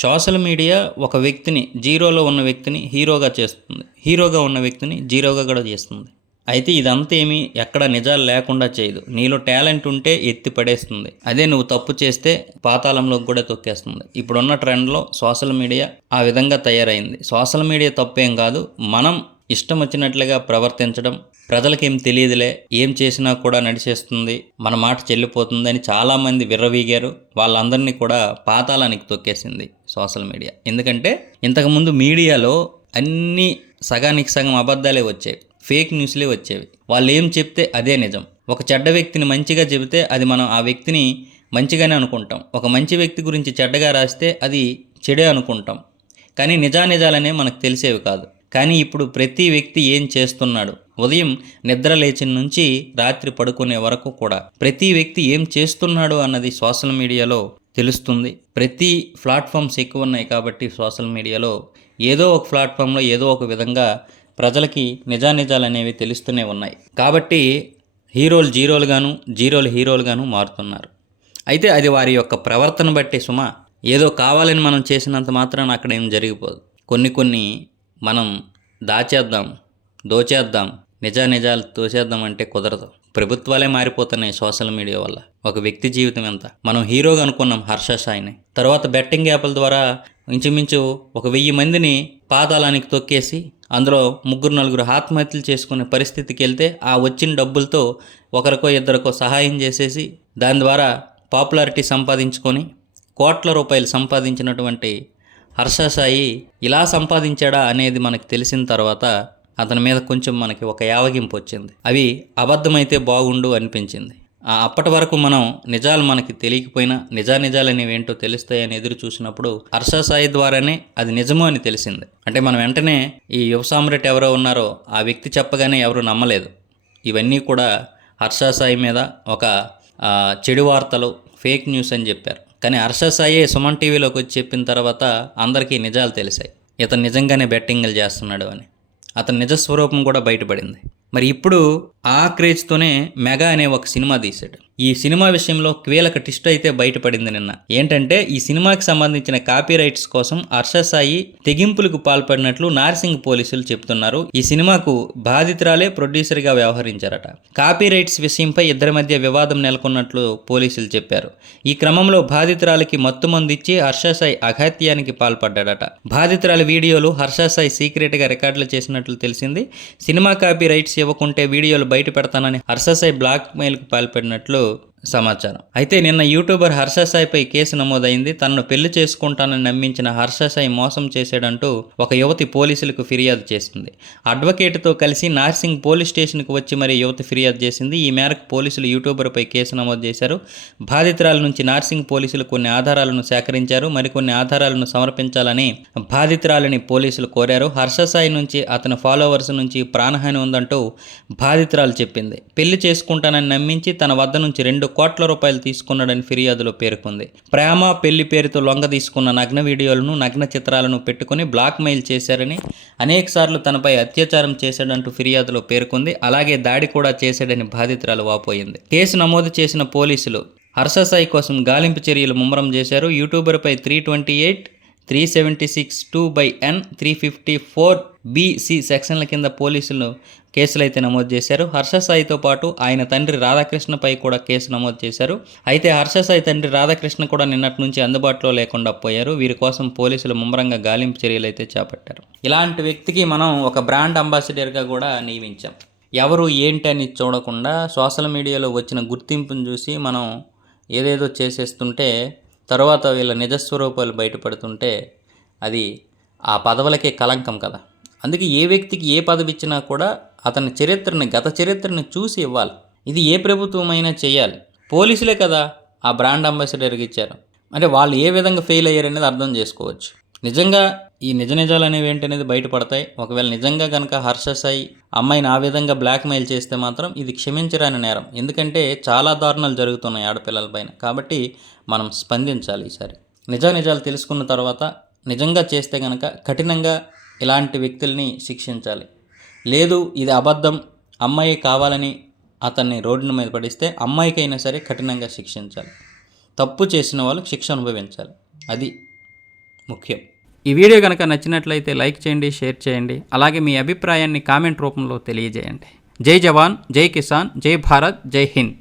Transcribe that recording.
Social media ఒక వ్యక్తిని జీరోలో ఉన్న వ్యక్తిని హీరోగా చేస్తుంది. హీరోగా ఉన్న వ్యక్తిని జీరోగా కూడా చేస్తుంది. అయితే ఇదంతా ఏమీ ఎక్కడ నిజాలు లేకుండా చేయదు. నీలో టాలెంట్ ఉంటే ఎత్తి పడేస్తుంది. అదే నువ్వు తప్పు చేస్తే పాతాళంలోకి కూడా తొక్కేస్తుంది. ఇప్పుడున్న ట్రెండ్లో సోషల్ మీడియా ఆ విధంగా తయారైంది. సోషల్ మీడియా తప్పేం కాదు, మనం ఇష్టం వచ్చినట్లుగా ప్రవర్తించడం, ప్రజలకేం తెలియదులే, ఏం చేసినా కూడా నడిచేస్తుంది, మన మాట చెల్లిపోతుంది అని చాలామంది విర్రవీగారు. వాళ్ళందరినీ కూడా పాతాళానికి తొక్కేసింది సోషల్ మీడియా. ఎందుకంటే ఇంతకుముందు మీడియాలో అన్నీ సగానికి సగం అబద్ధాలే వచ్చేవి, ఫేక్ న్యూస్లే వచ్చేవి. వాళ్ళు ఏం చెప్తే అదే నిజం. ఒక చెడ్డ వ్యక్తిని మంచిగా చెబితే అది మనం ఆ వ్యక్తిని మంచిగానే అనుకుంటాం. ఒక మంచి వ్యక్తి గురించి చెడ్డగా రాస్తే అది చెడే అనుకుంటాం. కానీ నిజానిజాలనే మనకు తెలిసేవి కాదు. కానీ ఇప్పుడు ప్రతి వ్యక్తి ఏం చేస్తున్నాడు, ఉదయం నిద్ర లేచిన నుంచి రాత్రి పడుకునే వరకు కూడా ప్రతి వ్యక్తి ఏం చేస్తున్నాడు అన్నది సోషల్ మీడియాలో తెలుస్తుంది. ప్రతి ప్లాట్ఫామ్స్ ఎక్కువ ఉన్నాయి కాబట్టి సోషల్ మీడియాలో ఏదో ఒక ప్లాట్ఫామ్లో ఏదో ఒక విధంగా ప్రజలకి నిజానిజాలు అనేవి తెలుస్తూనే ఉన్నాయి. కాబట్టి హీరోలు జీరోలుగాను, జీరోలు హీరోలుగాను మారుతున్నారు. అయితే అది వారి యొక్క ప్రవర్తన బట్టి సుమా. ఏదో కావాలని మనం చేసినంత మాత్రాన అక్కడ ఏం జరిగిపోదు. కొన్ని మనం దాచేద్దాం, దోచేద్దాం, నిజాలు తోచేద్దాం అంటే కుదరదు. ప్రభుత్వాలే మారిపోతున్నాయి సోషల్ మీడియా వల్ల. ఒక వ్యక్తి జీవితం ఎంత. మనం హీరోగా అనుకున్నాం హర్ష సాయిని, తర్వాత బెట్టింగ్ యాప్ల ద్వారా ఇంచుమించు 1000 మందిని పాతాళానికి తొక్కేసి అందులో 3-4 ఆత్మహత్యలు చేసుకునే పరిస్థితికి వెళ్తే ఆ వచ్చిన డబ్బులతో ఒకరికో ఇద్దరికో సహాయం చేసేసి దాని ద్వారా పాపులారిటీ సంపాదించుకొని కోట్ల రూపాయలు సంపాదించినటువంటి హర్ష సాయి ఇలా సంపాదించాడా అనేది మనకు తెలిసిన తర్వాత అతని మీద కొంచెం మనకి ఒక యావగింపు వచ్చింది. అవి అబద్ధమైతే బాగుండు అనిపించింది. అప్పటి వరకు మనం నిజాలు మనకి తెలియకపోయినా నిజాలు అనేవి ఏంటో తెలుస్తాయని ఎదురు చూసినప్పుడు హర్ష సాయి ద్వారానే అది నిజమో అని తెలిసింది. అంటే మనం వెంటనే ఈ యువ సామ్రాట్ ఎవరో ఉన్నారో ఆ వ్యక్తి చెప్పగానే ఎవరు నమ్మలేదు. ఇవన్నీ కూడా హర్ష సాయి మీద ఒక చెడు వార్తలు, ఫేక్ న్యూస్ అని చెప్పారు. కానీ హర్ష సాయి సుమన్ టీవీలోకి వచ్చి చెప్పిన తర్వాత అందరికీ నిజాలు తెలిసాయి. ఇతను నిజంగానే బెట్టింగ్లు చేస్తున్నాడు అని. అతని నిజస్వరూపం కూడా బయటపడింది. మరి ఇప్పుడు ఆ క్రేజ్తోనే మెగా అనే ఒక సినిమా తీశాడు. ఈ సినిమా విషయంలో కీలక ట్విస్ట్ అయితే బయటపడింది నిన్న. ఏంటంటే ఈ సినిమాకి సంబంధించిన కాపీ రైట్స్ కోసం హర్ష సాయి తెగింపులకు పాల్పడినట్లు నార్సింగ్ పోలీసులు చెప్తున్నారు. ఈ సినిమాకు బాధితురాలే ప్రొడ్యూసర్గా వ్యవహరించారట. కాపీ రైట్స్ విషయంపై ఇద్దరి మధ్య వివాదం నెలకొన్నట్లు పోలీసులు చెప్పారు. ఈ క్రమంలో బాధితురాలికి మత్తుమందు ఇచ్చి హర్ష సాయి అఘాత్యానికి పాల్పడ్డాడట. బాధితురాలి వీడియోలు హర్ష సాయి సీక్రెట్గా రికార్డులు చేసినట్లు తెలిసింది. సినిమా కాపీ రైట్స్ ఇవ్వకుంటే వీడియోలు బయట పెడతానని హర్ష సాయి బ్లాక్ మెయిల్కు పాల్పడినట్లు సమాచారం. అయితే నిన్న యూట్యూబర్ హర్ష సాయిపై కేసు నమోదైంది. తనను పెళ్లి చేసుకుంటానని నమ్మించిన హర్ష సాయి మోసం చేశాడంటూ ఒక యువతి పోలీసులకు ఫిర్యాదు చేసింది. అడ్వకేట్తో కలిసి నార్సింగ్ పోలీస్ స్టేషన్కు వచ్చి మరీ యువతి ఫిర్యాదు చేసింది. ఈ మేరకు పోలీసులు యూట్యూబర్పై కేసు నమోదు చేశారు. బాధితురాల నుంచి నార్సింగ్ పోలీసులు కొన్ని ఆధారాలను సేకరించారు. మరికొన్ని ఆధారాలను సమర్పించాలని బాధితురాలని పోలీసులు కోరారు. హర్ష సాయి నుంచి, అతని ఫాలోవర్స్ నుంచి ప్రాణహాని ఉందంటూ బాధితురాలు చెప్పింది. పెళ్లి చేసుకుంటానని నమ్మించి తన వద్ద నుంచి 2 కోట్ల రూపాయలు తీసుకున్నాడని ఫిర్యాదులో పేర్కొంది. ప్రేమ, పెళ్లి పేరుతో లొంగ తీసుకున్న నగ్న వీడియోలను, నగ్న చిత్రాలను పెట్టుకుని బ్లాక్ మెయిల్ చేశారని, అనేకసార్లు తనపై అత్యాచారం చేశాడంటూ ఫిర్యాదులో పేర్కొంది. అలాగే దాడి కూడా చేశాడని బాధితురాలు వాపోయింది. కేసు నమోదు చేసిన పోలీసులు హర్ష సాయి కోసం గాలింపు చర్యలు ముమ్మరం చేశారు. యూట్యూబర్పై 328, 376 2/N 354(b)(c) సెక్షన్ల కింద పోలీసులు కేసులు అయితే నమోదు చేశారు. హర్ష సాయితో పాటు ఆయన తండ్రి రాధాకృష్ణపై కూడా కేసు నమోదు చేశారు. అయితే హర్ష సాయి తండ్రి రాధాకృష్ణ కూడా నిన్నటి నుంచి అందుబాటులో లేకుండా పోయారు. వీరి కోసం పోలీసులు ముమ్మరంగా గాలింపు చర్యలు అయితే చేపట్టారు. ఇలాంటి వ్యక్తికి మనం ఒక బ్రాండ్ అంబాసిడర్గా కూడా నియమించాం. ఎవరు ఏంటి అని చూడకుండా సోషల్ మీడియాలో వచ్చిన గుర్తింపును చూసి మనం ఏదేదో చేసేస్తుంటే తర్వాత వీళ్ళ నిజస్వరూపాలు బయటపడుతుంటే అది ఆ పదవులకే కలంకం కదా. అందుకే ఏ వ్యక్తికి ఏ పదవి ఇచ్చినా కూడా అతని చరిత్రని, గత చరిత్రని చూసి ఇవ్వాలి. ఇది ఏ ప్రభుత్వమైనా చేయాలి. పోలీసులే కదా ఆ బ్రాండ్ అంబాసిడర్కి ఇచ్చారు. అంటే వాళ్ళు ఏ విధంగా ఫెయిల్ అయ్యారనేది అర్థం చేసుకోవచ్చు. నిజంగా ఈ నిజాలు అనేవి ఏంటనేది బయటపడతాయి. ఒకవేళ నిజంగా కనుక హర్ష సాయి అమ్మాయిని ఆ విధంగా బ్లాక్మెయిల్ చేస్తే మాత్రం ఇది క్షమించరాని నేరం. ఎందుకంటే చాలా దారుణాలు జరుగుతున్నాయి ఆడపిల్లల పైన. కాబట్టి మనం స్పందించాలి. ఈసారి నిజాలు తెలుసుకున్న తర్వాత నిజంగా చేస్తే కనుక కఠినంగా ఇలాంటి వ్యక్తుల్ని శిక్షించాలి. లేదు ఇది అబద్ధం, అమ్మాయి కావాలని అతన్ని రోడ్డు మీద పడిస్తే అమ్మాయికైనా సరే కఠినంగా శిక్షించాలి. తప్పు చేసిన వాళ్ళు శిక్ష అనుభవించాలి. అది ముఖ్యం. ఈ వీడియో కనుక నచ్చినట్లయితే లైక్ చేయండి, షేర్ చేయండి. అలాగే మీ అభిప్రాయాన్ని కామెంట్ రూపంలో తెలియజేయండి. జై జవాన్, జై కిసాన్, జై భారత్, జై హింద్.